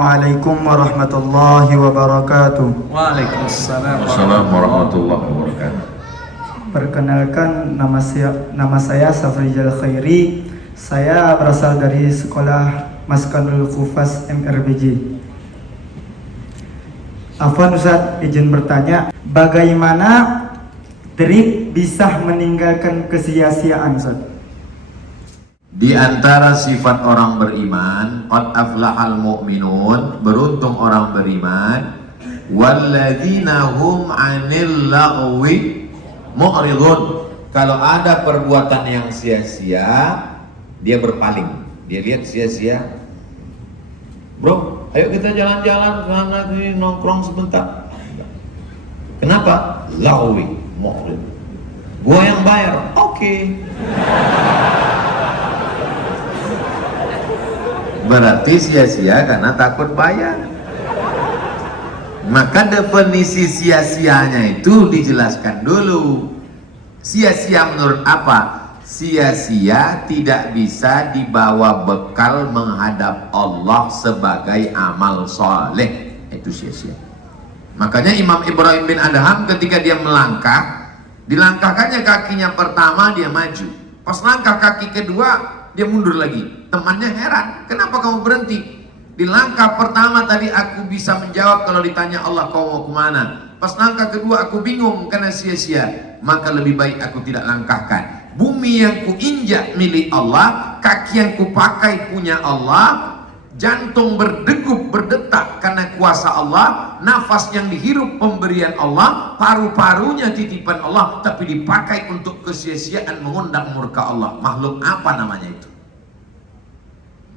Assalamualaikum warahmatullahi wabarakatuh. Waalaikumsalam warahmatullahi wabarakatuh. Perkenalkan, nama saya Safrijal Khairi. Saya berasal dari sekolah Maskanul Khufas MRBJ. Afwan Ustaz, izin bertanya, bagaimana trik bisa meninggalkan kesia-siaan Ustaz? Di antara sifat orang beriman, qad aflahal mu'minun, beruntung orang beriman, walladzina hum 'anil lagwi mu'ridun. Kalau ada perbuatan yang sia-sia, dia berpaling. Dia lihat sia-sia. Bro, ayo kita jalan-jalan sana sini nongkrong sebentar. Kenapa? Lagwi mu'rid. Gua yang bayar. Oke. Berarti sia-sia karena takut bayar. Maka definisi sia-sianya itu dijelaskan dulu. Sia-sia menurut apa? Sia-sia tidak bisa dibawa bekal menghadap Allah sebagai amal soleh. Itu sia-sia. Makanya Imam Ibrahim bin Adham ketika dia melangkah, dilangkahkannya kakinya pertama dia maju. Pas langkah kaki kedua dia mundur lagi. Temannya heran, kenapa kamu berhenti? Di langkah pertama tadi aku bisa menjawab kalau ditanya Allah kau mau kemana. Pas langkah kedua aku bingung karena sia-sia. Maka lebih baik aku tidak langkahkan. Bumi yang kuinjak milik Allah, kaki yang kupakai punya Allah, jantung berdegup berdetak karena kuasa Allah, nafas yang dihirup pemberian Allah, paru-parunya titipan Allah, tapi dipakai untuk kesia-siaan mengundang murka Allah. Makhluk apa namanya itu?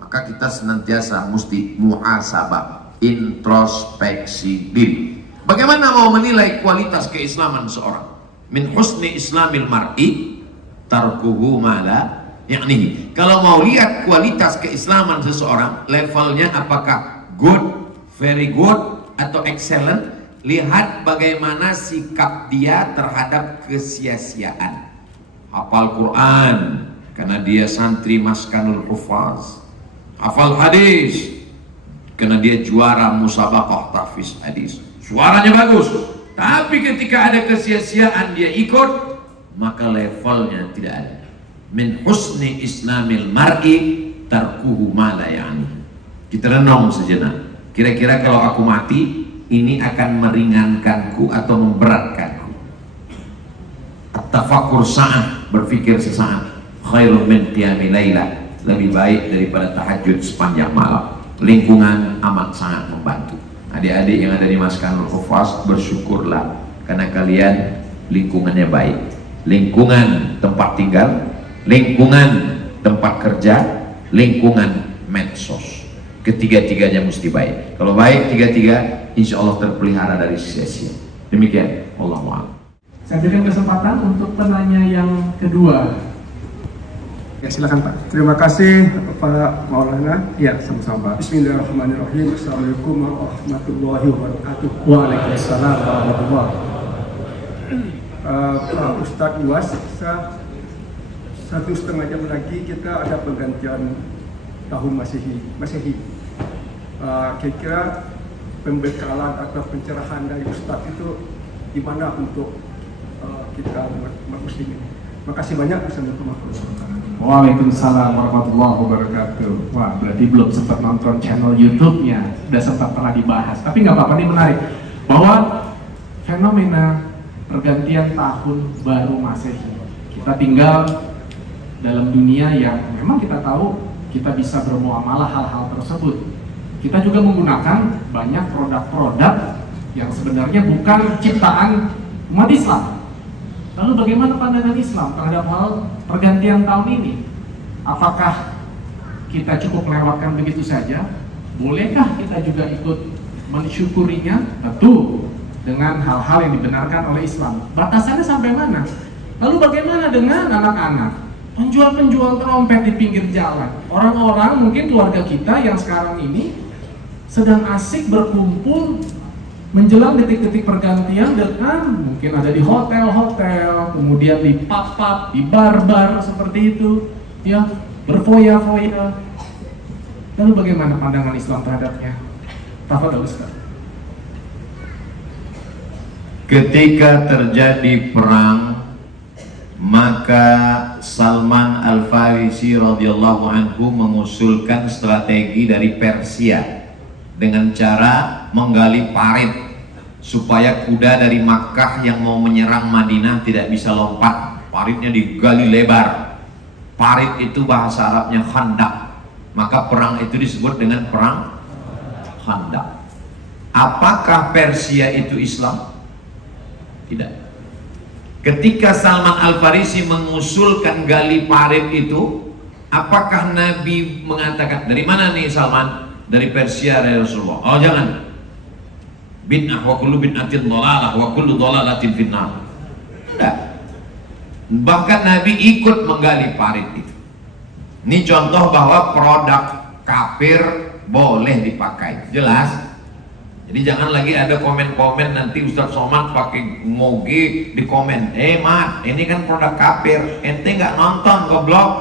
Maka kita senantiasa mesti muhasabah, introspeksi diri. Bagaimana mau menilai kualitas keislaman seorang? Min husni islamil mar'i tarkuhu mala yakni. Kalau mau lihat kualitas keislaman seseorang, levelnya apakah good, very good atau excellent, lihat bagaimana sikap dia terhadap kesia-siaan. Hafal Quran karena dia santri Maskanul Hufaz. Hafal hadis karena dia juara musabaqah tahfiz hadis. Suaranya bagus, tapi ketika ada kesia-siaan dia ikut, maka levelnya tidak ada. Min husni islamil mar'i tarkuhu ma la ya'ni. Kita renung sejenak. Kira-kira kalau aku mati, ini akan meringankanku atau memberatkanku? At-tafakkur sa'ah, berpikir sesaat, khairun min qiyamil laila, lebih baik daripada tahajud sepanjang malam. Lingkungan amat sangat membantu. Adik-adik yang ada di Maskanul Hufaz, bersyukurlah karena kalian lingkungannya baik. Lingkungan tempat tinggal, lingkungan tempat kerja, lingkungan medsos. Ketiga-tiganya mesti baik. Kalau baik tiga-tiga, insya Allah terpelihara dari sia-sia. Demikian, Allahu a'lam. Saya berikan kesempatan untuk penanya yang kedua. Ya, silakan Pak. Terima kasih Pak Maulana. Ya, sama-sama Pak. Bismillahirrahmanirrahim. Assalamualaikum warahmatullahi wabarakatuh. Waalaikumsalam warahmatullahi Pak Ustadz Uwas, 1,5 jam lagi kita ada pergantian tahun Masehi. Kira-kira pembekalan atau pencerahan dari Ustadz itu gimana untuk kita umat muslimin? Makasih banyak. Assalamualaikum warahmatullahi wabarakatuh. Waalaikumsalam warahmatullahi wabarakatuh. Wah, berarti belum sempat nonton channel YouTube-nya. Sudah sempat pernah dibahas. Tapi nggak apa-apa, ini menarik. Bahwa fenomena pergantian tahun baru Masehi, kita tinggal dalam dunia yang memang kita tahu kita bisa bermuamalah hal-hal tersebut. Kita juga menggunakan banyak produk-produk yang sebenarnya bukan ciptaan umat Islam. Lalu bagaimana pandangan Islam terhadap hal pergantian tahun ini? Apakah kita cukup melewatkan begitu saja? Bolehkah kita juga ikut mensyukurinya? Tentu dengan hal-hal yang dibenarkan oleh Islam. Batasannya sampai mana? Lalu bagaimana dengan anak-anak? Penjual-penjual trompet di pinggir jalan. Orang-orang, mungkin keluarga kita yang sekarang ini sedang asik berkumpul menjelang detik-detik pergantian dengan mungkin ada di hotel-hotel, kemudian di pub-pub, di bar-bar seperti itu, ya, berfoya-foya. Lalu bagaimana pandangan Islam terhadapnya? Tafadhol Ustaz. Ketika terjadi perang, maka Salman Al-Farisi radhiyallahu anhu mengusulkan strategi dari Persia dengan cara menggali parit supaya kuda dari Makkah yang mau menyerang Madinah tidak bisa lompat. Paritnya digali lebar. Parit itu bahasa Arabnya khandak. Maka perang itu disebut dengan perang khandak. Apakah Persia itu Islam? Tidak. Ketika Salman Al-Farisi mengusulkan gali parit itu, apakah Nabi mengatakan, dari mana nih Salman? Dari Persia ya Rasulullah. Oh jangan. Bid'ah wa kullu bid'atin dhalalah wa kullu dhalalatin finnar. Tidak. Bahkan Nabi ikut menggali parit itu. Ini contoh bahwa produk kafir boleh dipakai. Jelas? Jadi jangan lagi ada komen-komen nanti Ustadz Somad pakai moge di komen. Mat, ini kan produk kafir. Ente nggak nonton, goblok.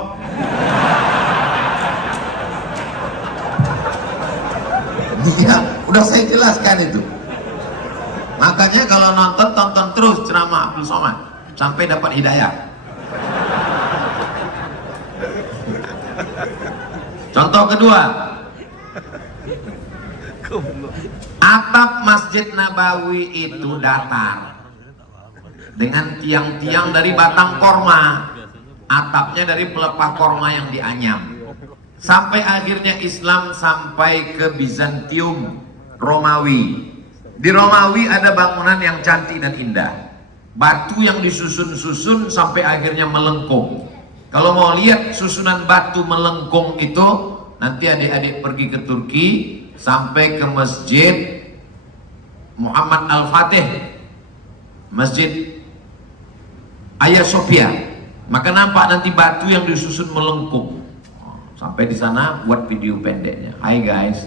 Iya, udah saya jelaskan itu. Makanya kalau nonton, tonton terus ceramah Abdul Somad sampai dapat hidayah. Contoh kedua, atap Masjid Nabawi itu datar dengan tiang-tiang dari batang korma, atapnya dari pelepah korma yang dianyam. Sampai akhirnya Islam sampai ke Bizantium, Romawi. Di Romawi ada bangunan yang cantik dan indah, batu yang disusun-susun sampai akhirnya melengkung. Kalau mau lihat susunan batu melengkung itu, nanti adik-adik pergi ke Turki sampai ke Masjid Muhammad Al-Fatih, Masjid Hagia Sophia, maka nampak nanti batu yang disusun melengkung. Sampai di sana buat video pendeknya. Hai guys,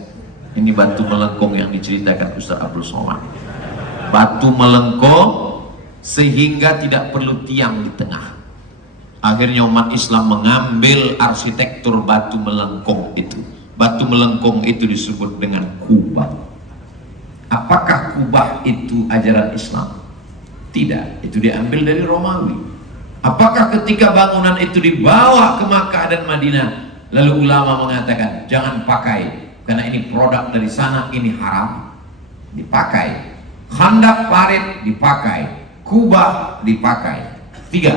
ini batu melengkung yang diceritakan Ustaz Abdul Somad. Batu melengkung sehingga tidak perlu tiang di tengah. Akhirnya umat Islam mengambil arsitektur batu melengkung itu. Batu melengkung itu disebut dengan kubah. Apakah kubah itu ajaran Islam? Tidak, itu diambil dari Romawi. Apakah ketika bangunan itu dibawa ke Makkah dan Madinah, lalu ulama mengatakan jangan pakai karena ini produk dari sana, ini haram? Dipakai. Khandak parit dipakai, kubah dipakai. Tiga,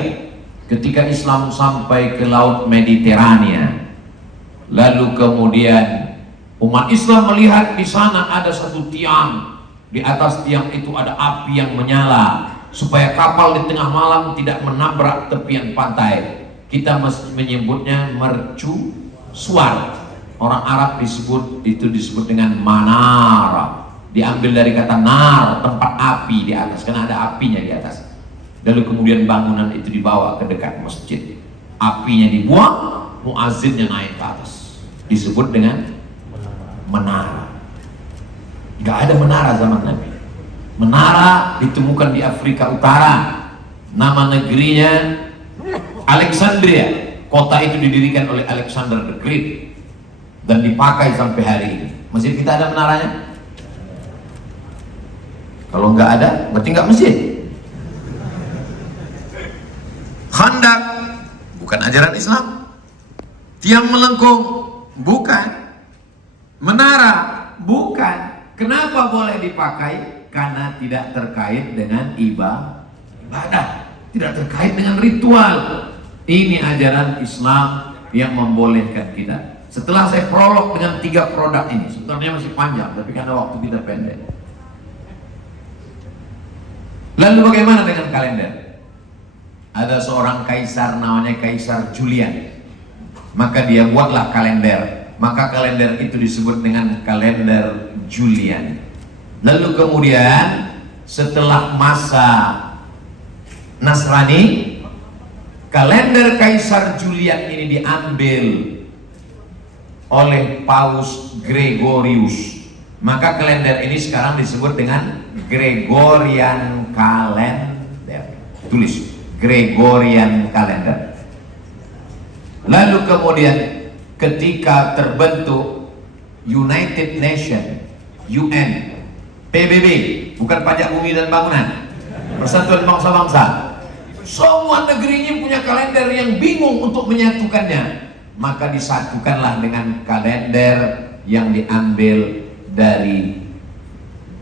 ketika Islam sampai ke Laut Mediterania, lalu kemudian umat Islam melihat di sana ada satu tiang, di atas tiang itu ada api yang menyala supaya kapal di tengah malam tidak menabrak tepian pantai. Kita menyebutnya mercusuar. Orang Arab disebut dengan manara. Diambil dari kata nar, tempat api di atas, karena ada apinya di atas. Lalu kemudian bangunan itu dibawa ke dekat masjid. Apinya dibuang, muazzinnya naik ke atas. Disebut dengan menara. Gak ada menara zaman Nabi. Menara ditemukan di Afrika Utara. Nama negerinya Alexandria. Kota itu didirikan oleh Alexander the Great dan dipakai sampai hari ini. Masjid kita ada menaranya? Kalau nggak ada, berarti nggak masjid. Khandak bukan ajaran Islam. Tiang melengkung bukan. Menara bukan. Kenapa boleh dipakai? Karena tidak terkait dengan ibadah, tidak terkait dengan ritual. Ini ajaran Islam yang membolehkan kita. Setelah saya prolog dengan 3 produk ini, sebenarnya masih panjang, tapi karena waktu kita pendek. Lalu bagaimana dengan kalender? Ada seorang kaisar namanya Kaisar Julian. Maka dia buatlah kalender. Maka kalender itu disebut dengan kalender Julian. Lalu kemudian setelah masa Nasrani, kalender Kaisar Julian ini diambil oleh Paus Gregorius. Maka kalender ini sekarang disebut dengan Gregorian Calendar. Tulis Gregorian Calendar. Lalu kemudian ketika terbentuk United Nations, UN, PBB, bukan pajak bumi dan bangunan, Persatuan Bangsa-Bangsa. Semua negeri ini punya kalender yang bingung untuk menyatukannya. Maka disatukanlah dengan kalender yang diambil dari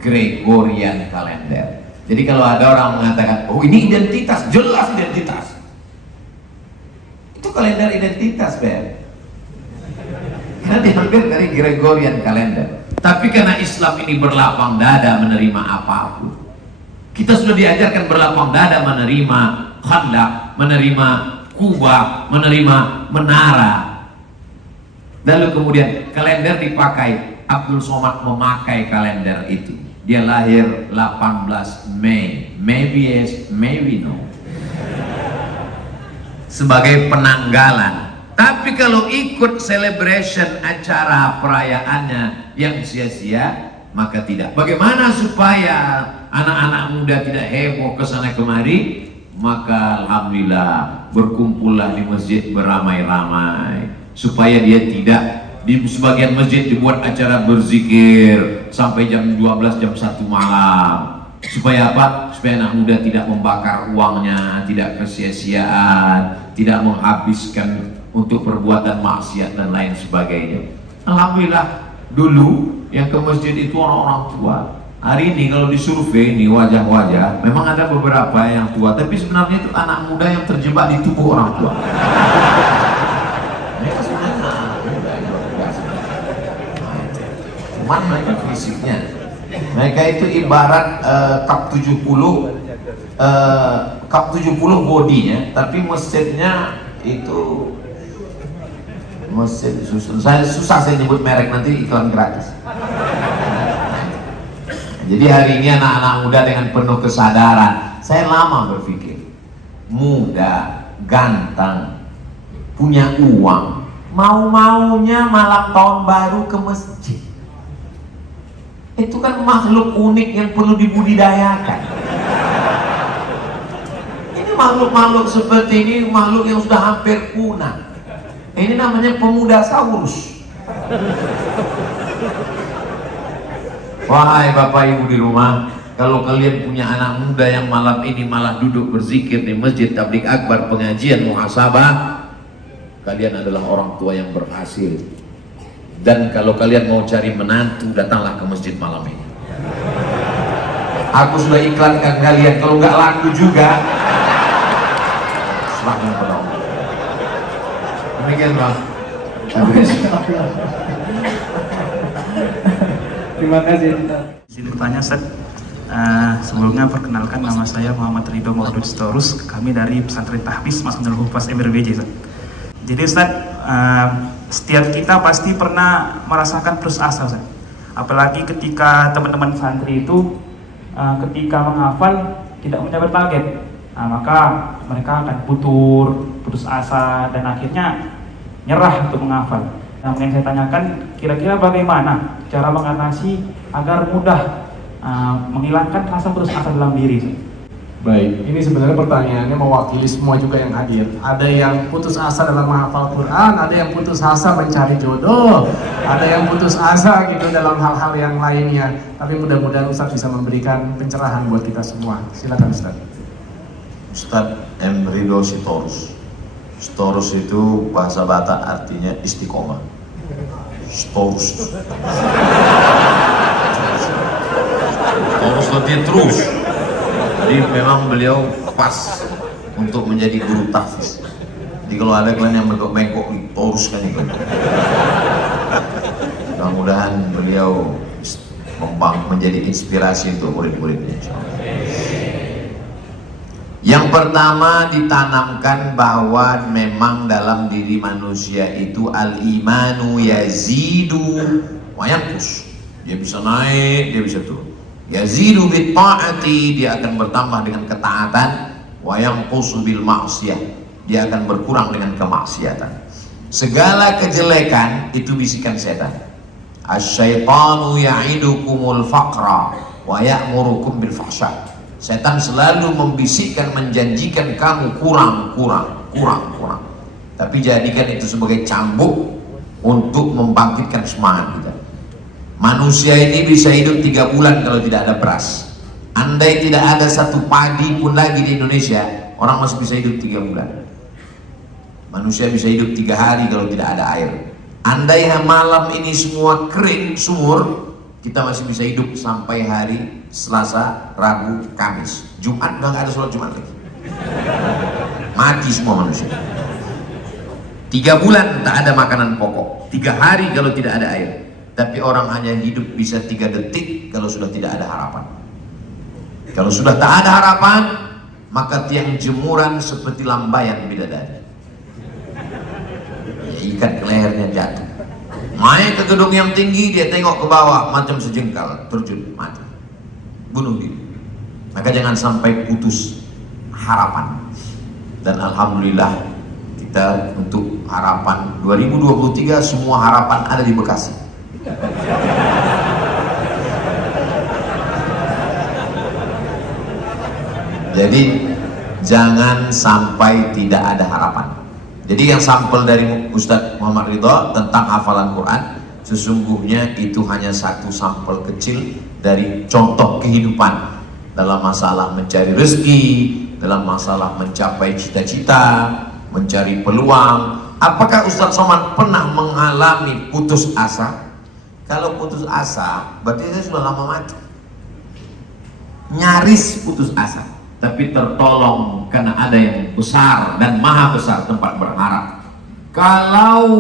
Gregorian kalender. Jadi kalau ada orang mengatakan, oh ini identitas, jelas identitas. Itu kalender identitas, Ber. Karena diambil dari Gregorian kalender. Tapi karena Islam ini berlapang dada menerima apapun. Kita sudah diajarkan berlapang dada menerima Khandaq, menerima Kubah, menerima Menara. Lalu kemudian kalender dipakai. Abdul Somad memakai kalender itu. Dia lahir 18 Mei. Maybe yes, maybe no. Sebagai penanggalan. Tapi kalau ikut celebration acara perayaannya yang sia-sia, maka tidak. Bagaimana supaya anak-anak muda tidak heboh ke sana kemari? Maka alhamdulillah berkumpullah di masjid beramai-ramai, supaya dia tidak di sebagian masjid dibuat acara berzikir sampai jam 12, jam 1 malam. Supaya apa? Supaya anak muda tidak membakar uangnya, tidak kesia-siaan, tidak menghabiskan untuk perbuatan maksiat dan lain sebagainya. Alhamdulillah dulu yang ke masjid itu orang-orang tua. Hari ini kalau disurvei nih wajah-wajah, memang ada beberapa yang tua, tapi sebenarnya itu anak muda yang terjebak di tubuh orang tua. Mereka sebenarnya anak muda yang luar biasa. Cuman mereka fisiknya, mereka itu ibarat Cup 70 bodinya, tapi mesinnya itu mesin susun. Susah saya nyebut merek, nanti iklan gratis. Jadi hari ini anak-anak muda dengan penuh kesadaran. Saya lama berpikir, muda, ganteng, punya uang, mau-maunya malam tahun baru ke masjid. Itu kan makhluk unik yang perlu dibudidayakan. Ini makhluk-makhluk seperti ini, makhluk yang sudah hampir punah. Ini namanya pemuda saurus. Wahai bapak ibu di rumah, kalau kalian punya anak muda yang malam ini malah duduk berzikir di masjid tabligh akbar, pengajian muhasabah, kalian adalah orang tua yang berhasil. Dan kalau kalian mau cari menantu, datanglah ke masjid malam ini. Aku sudah iklankan kalian, kalau nggak laku juga selamat menolong. Demikian Bang. Terima kasih. Izin bertanya, Ustaz. Sebelumnya perkenalkan, nama saya Muhammad Ridho Maudud Sitorus. Kami dari Pesantren Tahfiz Masjidul Hufaz MRBJ, Ustaz. Jadi Ustaz, setiap kita pasti pernah merasakan putus asa, Ustaz. Apalagi ketika teman-teman santri itu ketika menghafal tidak mencapai target, maka mereka akan putus asa dan akhirnya nyerah untuk menghafal. Nah, yang saya tanyakan, kira-kira bagaimana cara mengatasi agar mudah menghilangkan rasa putus asa dalam diri? Baik, ini sebenarnya pertanyaannya mewakili semua juga yang hadir. Ada yang putus asa dalam menghafal Quran, ada yang putus asa mencari jodoh, ada yang putus asa gitu dalam hal-hal yang lainnya. Tapi mudah-mudahan Ustadz bisa memberikan pencerahan buat kita semua. Silakan Ustadz. Ustadz M. Ridho Sitorus. Sitorus itu bahasa Batak artinya istiqomah. Sitorus. Sitorus artinya terus. Jadi memang beliau pas untuk menjadi guru tahfiz. Jadi kalau ada kalian yang bengkok teruskan itu. Mudah-mudahan beliau menjadi inspirasi untuk murid-muridnya. Yang pertama ditanamkan bahwa memang dalam diri manusia itu al-imanu yazidu wa yanqus. Dia bisa naik, dia bisa turun. Yazidu bit ta'ati, dia akan bertambah dengan ketaatan, wa yanqusu bil ma'siyah, dia akan berkurang dengan kemaksiatan. Segala kejelekan itu bisikan setan. Asy-syaitanu ya'idukumul faqra wa ya'murukum bil fahsya. Setan selalu membisikkan, menjanjikan kamu kurang. Tapi jadikan itu sebagai cambuk untuk membangkitkan semangat kita. Manusia ini bisa hidup 3 bulan kalau tidak ada beras. Andai tidak ada satu padi pun lagi di Indonesia, orang masih bisa hidup 3 bulan. Manusia bisa hidup 3 hari kalau tidak ada air. Andai malam ini semua kering sumur, kita masih bisa hidup sampai hari Selasa, Rabu, Kamis. Jumat udah nggak ada sholat Jumat lagi. Mati semua manusia. 3 bulan tak ada makanan pokok. 3 hari kalau tidak ada air. Tapi orang hanya hidup bisa 3 detik kalau sudah tidak ada harapan. Kalau sudah tak ada harapan, maka tiang jemuran seperti lambayan bidadari. Ya, ikat ke lehernya jatuh. Main ke gedung yang tinggi, dia tengok ke bawah macam sejengkal, terjun, mati, bunuh diri. Maka jangan sampai putus harapan. Dan alhamdulillah kita untuk harapan 2023 semua harapan ada di Bekasi. Jadi jangan sampai tidak ada harapan. Jadi yang sampel dari Ustadz Muhammad Ridho tentang hafalan Quran, sesungguhnya itu hanya satu sampel kecil dari contoh kehidupan dalam masalah mencari rezeki, dalam masalah mencapai cita-cita, mencari peluang. Apakah Ustadz Somad pernah mengalami putus asa? Kalau putus asa, berarti saya sudah lama mati. Nyaris putus asa, tapi tertolong karena ada yang besar dan maha besar tempat berharap. Kalau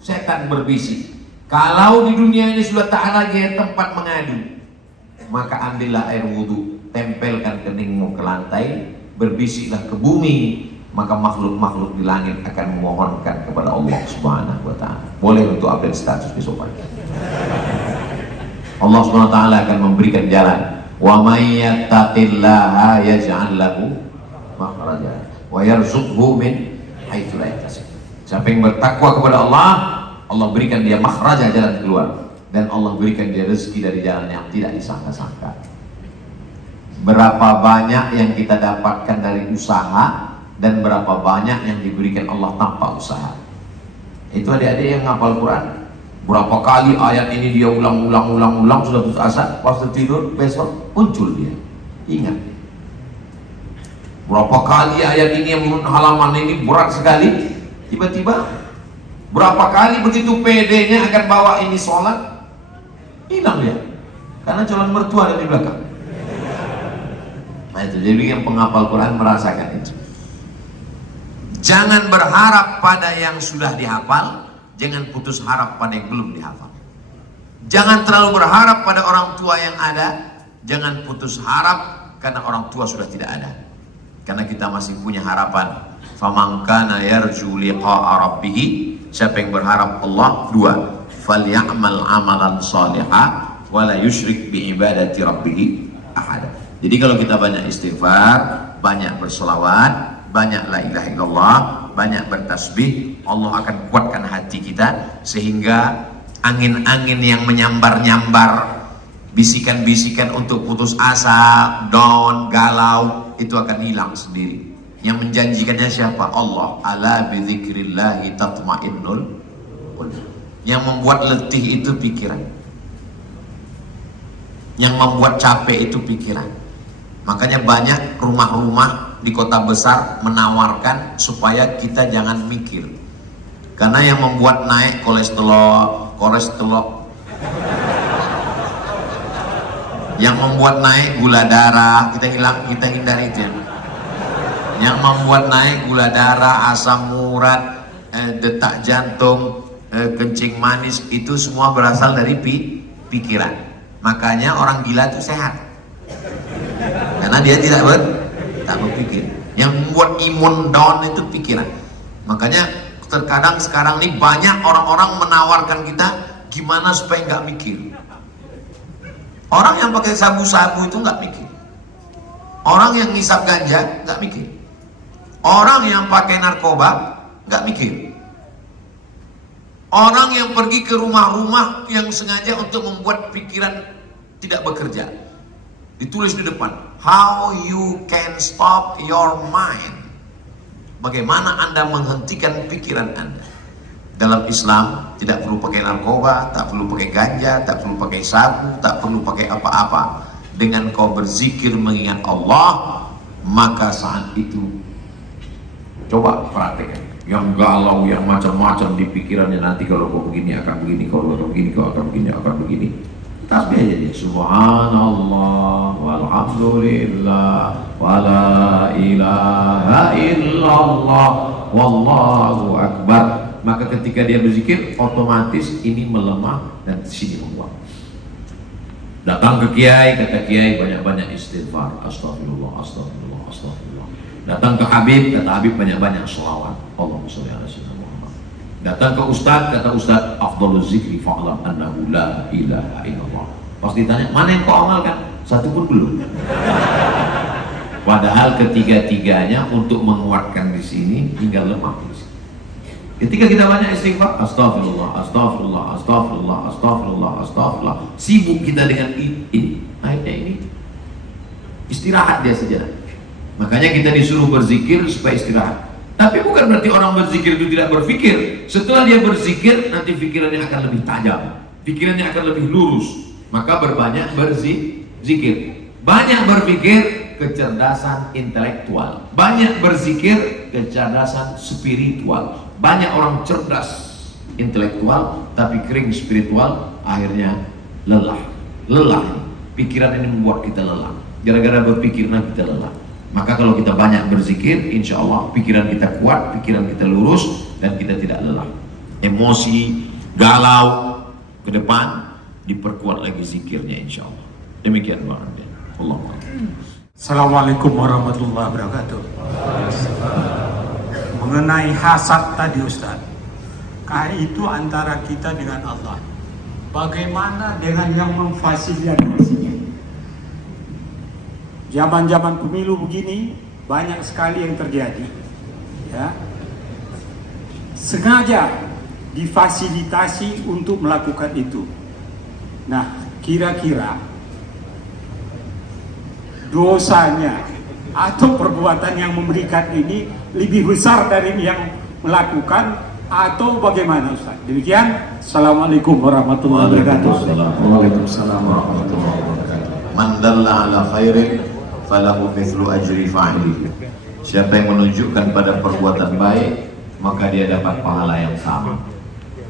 setan berbisik, kalau di dunia ini sudah tak ada lagi tempat mengadu, maka ambillah air wudhu, tempelkan keningmu ke lantai, berbisiklah ke bumi, maka makhluk-makhluk di langit akan memohonkan kepada Allah Subhanahu wa ta'ala. Boleh untuk update status besok pagi. Allah Subhanahu wa ta'ala akan memberikan jalan. Wa may yattaqillaha yaj'al lahu makhraja wa yarzuqhu min haitsu la yahtasib. Siapa yang bertakwa kepada Allah, Allah berikan dia makhraja, jalan keluar, dan Allah berikan dia rezeki dari jalan yang tidak disangka-sangka. Berapa banyak yang kita dapatkan dari usaha dan berapa banyak yang diberikan Allah tanpa usaha. Itu adik-adik yang ngapal Quran, berapa kali ayat ini dia ulang sudah putus asa, pas tidur besok muncul dia ingat. Berapa kali ayat ini yang menurut halaman ini berat sekali, tiba-tiba berapa kali begitu pedenya akan bawa ini sholat, hilang dia karena calon mertua ada di belakang. Nah itu, jadi yang penghafal Quran merasakan itu. Jangan berharap pada yang sudah dihafal, jangan putus harap pada yang belum dihafal. Jangan terlalu berharap pada orang tua yang ada, jangan putus harap karena orang tua sudah tidak ada. Karena kita masih punya harapan. Faman kana yarju liqa'a rabbih, siapa yang berharap Allah, 2, falyamal amalan shalihan wa la yusyrik bi ibadati rabbih ahada. Jadi kalau kita banyak istighfar, banyak berselawat, banyak la ilaha illallah, banyak bertasbih, Allah akan kuatkan hati kita sehingga angin-angin yang menyambar-nyambar, bisikan-bisikan untuk putus asa, down, galau, itu akan hilang sendiri. Yang menjanjikannya siapa? Allah. Ala bidzikrillahi tatmainnul qulub. Yang membuat letih itu pikiran, yang membuat capek itu pikiran. Makanya banyak rumah-rumah di kota besar menawarkan supaya kita jangan mikir, karena yang membuat naik kolesterol, yang membuat naik gula darah, kita hindari itu. Yang membuat naik gula darah, asam urat, detak jantung, kencing manis, itu semua berasal dari pikiran. Makanya orang gila itu sehat, karena dia tidak berpikir. Yang membuat imun down itu pikiran. Makanya terkadang sekarang ini banyak orang-orang menawarkan kita gimana supaya nggak mikir. Orang yang pakai sabu-sabu itu nggak mikir. Orang yang ngisap ganja nggak mikir. Orang yang pakai narkoba nggak mikir. Orang yang pergi ke rumah-rumah yang sengaja untuk membuat pikiran tidak bekerja, ditulis di depan, how you can stop your mind. Bagaimana Anda menghentikan pikiran Anda? dalam Islam tidak perlu pakai narkoba, tak perlu pakai ganja, tak perlu pakai sabu, tak perlu pakai apa-apa. Dengan kau berzikir mengingat Allah, maka saat itu coba perhatikan yang galau, yang macam-macam di pikirannya, nanti kalau kau begini akan begini, kalau kau begini kau akan begini, akan begini. Tapi aja dia subhanallah walhamdulillah wala ilaha illallah wallahu akbar. Maka ketika dia berzikir, otomatis ini melemah dan sini menguat. Datang ke kiai, kata kiai banyak-banyak istighfar, astagfirullah, astagfirullah, astagfirullah. Datang ke Habib, kata Habib banyak-banyak sholawat, Allahumma sholli ala sayyidina Muhammad. Datang ke Ustadz, kata Ustadz, afdhaluz zikri fa'lam annahu la ilaha illallah. Pas ditanya, mana yang kau amalkan? Satu pun belum. Padahal ketiga-tiganya untuk menguatkan di sini tinggal lemah di sini. Ketika kita banyak istighfar, astagfirullah, astagfirullah, astagfirullah, astagfirullah, astagfirullah, sibuk kita dengan ini, akhirnya ini istirahat dia saja. Makanya kita disuruh berzikir supaya istirahat. Tapi bukan berarti orang berzikir itu tidak berpikir. Setelah dia berzikir, nanti pikirannya akan lebih tajam, pikirannya akan lebih lurus. Maka berbanyak berzikir. Banyak berpikir, kecerdasan intelektual. Banyak berzikir, kecerdasan spiritual. Banyak orang cerdas intelektual tapi kering spiritual, akhirnya lelah. Pikiran ini membuat kita lelah. Gara-gara berpikir kita lelah. Maka kalau kita banyak berzikir, insya Allah pikiran kita kuat, pikiran kita lurus, dan kita tidak lelah. Emosi, galau ke depan, diperkuat lagi zikirnya insya Allah. Demikian Bang Raden. Allah. Assalamualaikum warahmatullahi wabarakatuh. Mengenai hasad tadi Ustaz, itu antara kita dengan Allah. Bagaimana dengan yang memfasilitasinya? Zaman-zaman pemilu begini banyak sekali yang terjadi, ya. Sengaja difasilitasi untuk melakukan itu. Nah, kira-kira dosanya atau perbuatan yang memberikan ini lebih besar dari yang melakukan atau bagaimana Ustaz? Demikian. Assalamualaikum warahmatullahi wabarakatuh. Waalaikumsalam warahmatullahi wabarakatuh. Man dalla ala khairin falahu mithlu ajri fa'ilihi. Siapa yang menunjukkan pada perbuatan baik, maka dia dapat pahala yang sama.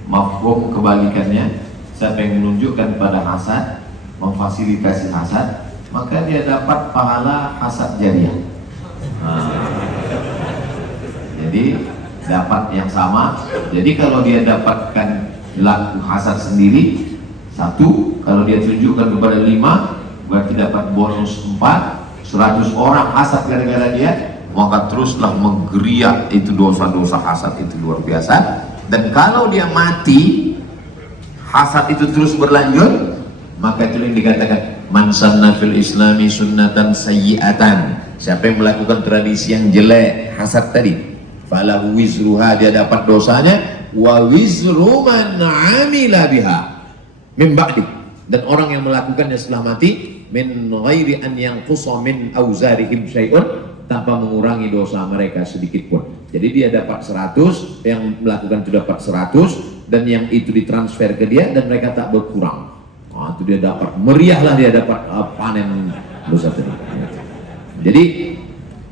Mafhum kebalikannya, siapa yang menunjukkan pada hasad, memfasilitasi hasad, maka dia dapat pahala hasad jariah. Jadi dapat yang sama. Jadi kalau dia dapatkan laku hasad sendiri 1, kalau dia tunjukkan kepada 5, berarti dapat bonus 4. 100 orang hasad gara-gara dia, maka teruslah menggeriak itu dosa-dosa hasad itu luar biasa. Dan kalau dia mati, hasad itu terus berlanjut, maka itu yang dikatakan man sanna fil islami sunnatan sayyi'atan. Siapa yang melakukan tradisi yang jelek, hasad tadi, falahu wizruha, dia dapat dosanya, wa wizru man amila biha min ba'di, dan orang yang melakukannya setelah mati, min ghairi an yanqusa min auzarihim syai'un, tanpa mengurangi dosa mereka sedikit pun. Jadi dia dapat 100, yang melakukan itu dapat 100, dan yang itu ditransfer ke dia dan mereka tak berkurang. Nah, itu dia dapat, meriahlah dia dapat panen dosa tadi. Jadi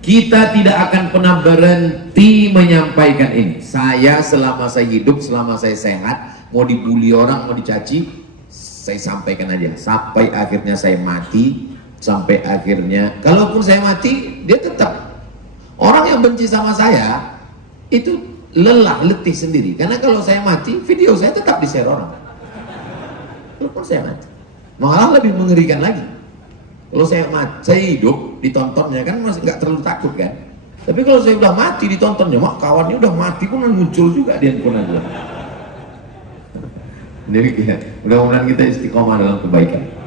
kita tidak akan pernah berhenti menyampaikan ini. Saya selama saya hidup, selama saya sehat, mau dibully orang, mau dicaci, saya sampaikan aja sampai akhirnya saya mati. Sampai akhirnya, kalaupun saya mati, dia tetap, orang yang benci sama saya itu lelah, letih sendiri. Karena kalau saya mati, video saya tetap di-share orang. Walaupun saya mati, malah lebih mengerikan lagi. Kalau saya mati, saya hidup, ditontonnya kan masih nggak terlalu takut kan. Tapi kalau saya udah mati, ditontonnya, mak kawannya udah mati pun muncul juga dia pun aja. Jadi mudah-mudahan kita istiqomah dalam kebaikan.